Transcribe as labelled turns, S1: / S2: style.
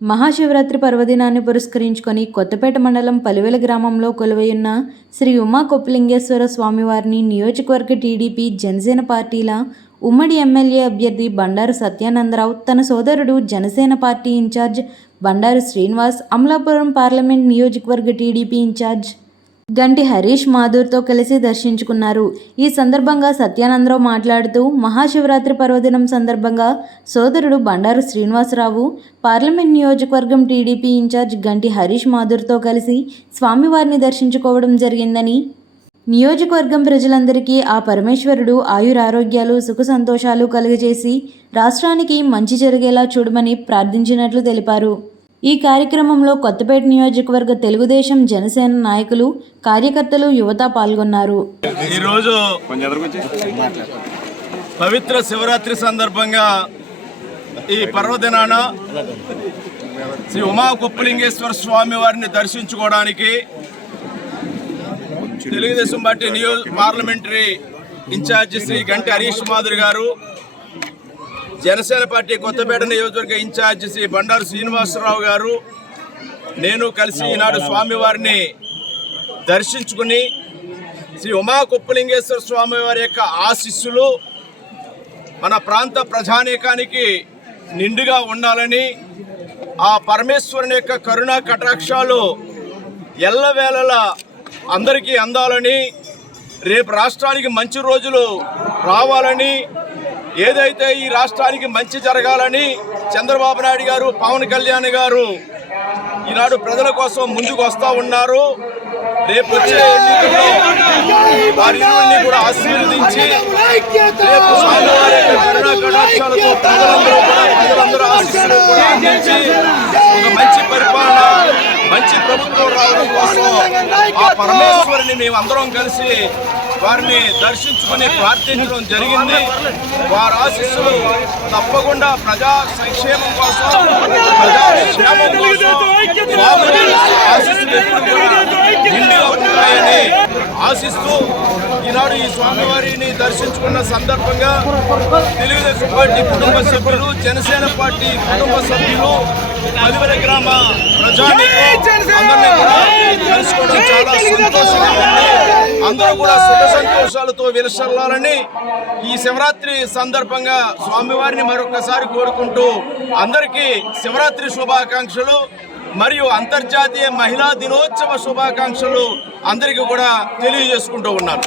S1: మహాశివరాత్రి పర్వదినాన్ని పురస్కరించుకొని కొత్తపేట మండలం పలివెల గ్రామంలో కొలువైయున్న శ్రీ ఉమా కొప్పలింగేశ్వర స్వామివారిని నియోజకవర్గ టీడీపీ జనసేన పార్టీల ఉమ్మడి ఎమ్మెల్యే అభ్యర్థి బండారు సత్యానందరావు తన సోదరుడు Janasena party incharge Bandaru Srinivas Amalapuram parliament నియోజకవర్గ టీడీపీ ఇన్ఛార్జ్ గంటి హరీష్ మాధుర్తో కలిసి దర్శించుకున్నారు. ఈ సందర్భంగా సత్యానందరావు మాట్లాడుతూ మహాశివరాత్రి పర్వదినం సందర్భంగా సోదరుడు బండారు శ్రీనివాసరావు పార్లమెంట్ నియోజకవర్గం టీడీపీ ఇన్ఛార్జ్ గంటి హరీష్ మాధుర్తో కలిసి స్వామివారిని దర్శించుకోవడం జరిగిందని నియోజకవర్గం ప్రజలందరికీ ఆ పరమేశ్వరుడు ఆయురారోగ్యాలు సుఖ సంతోషాలు కలుగజేసి రాష్ట్రానికి మంచి జరిగేలా చూడమని ప్రార్థించినట్లు తెలిపారు. ఈ కార్యక్రమంలో కొత్తపేట నియోజకవర్గ తెలుగుదేశం జనసేన నాయకులు కార్యకర్తలు యువత పాల్గొన్నారు.
S2: ఈరోజు పవిత్ర శివరాత్రి సందర్భంగా ఈ పర్వదినాన శ్రీ ఉమా కుప్పలింగేశ్వర స్వామి వారిని దర్శించుకోవడానికి Telugudesam party parliamentary incharge Shri Ganti Harish Madhuri గారు జనసేన పార్టీ కొత్తపేట నియోజకవర్గ ఇన్ఛార్జ్ శ్రీ బండారు శ్రీనివాసరావు గారు నేను కలిసి ఈనాడు స్వామివారిని దర్శించుకుని శ్రీ ఉమా కుప్పలింగేశ్వర స్వామి వారి యొక్క ఆశీస్సులు మన ప్రాంత ప్రజానీకానికి నిండుగా ఉండాలని ఆ పరమేశ్వరుని యొక్క కరుణా కటాక్షాలు ఎల్లవేళలా అందరికీ అందాలని రేపు రాష్ట్రానికి మంచి రోజులు రావాలని ఏదైతే ఈ రాష్ట్రానికి మంచి జరగాలని చంద్రబాబు నాయుడు గారు పవన్ కళ్యాణ్ గారు ఈనాడు ప్రజల కోసం ముందుకు వస్తూ ఉన్నారు. రేపు వచ్చే ఎన్నికల్లో వారిని కూడా ఆశీర్వదించి రేపు స్వామివారి కటాక్షాలతో ప్రజలందరూ కూడా ప్రజలందరూ ఆశీస్సులు కూడా అందించి ఒక మంచి పరిపాలన మంచి ప్రభుత్వం రావడం కోసం ఆ పరమేశ్వరుని మేమందరం కలిసి వారిని దర్శించుకుని ప్రార్థించడం జరిగింది. వారి ఆశీస్సులు తప్పకుండా ప్రజా సంక్షేమం కోసం ప్రజా క్షేమం కోసం ఆశీస్సులు ఎప్పుడు ఉంటాయని ఆశిస్తూ ఈనాడు ఈ స్వామివారిని దర్శించుకున్న సందర్భంగా తెలుగుదేశం పార్టీ కుటుంబ సభ్యులు జనసేన పార్టీ కుటుంబ సభ్యులు పలివెల గ్రామ ప్రజానీకం అందరినీ కూడా కలుసుకోవడం చాలా సంతోషంగా ఉంది. అందరూ కూడా సుఖ సంతోషాలతో విలసల్లాలని ఈ శివరాత్రి సందర్భంగా స్వామివారిని మరొకసారి కోరుకుంటూ అందరికీ శివరాత్రి శుభాకాంక్షలు మరియు అంతర్జాతీయ మహిళా దినోత్సవ శుభాకాంక్షలు అందరికీ కూడా తెలియజేసుకుంటూ ఉన్నాను.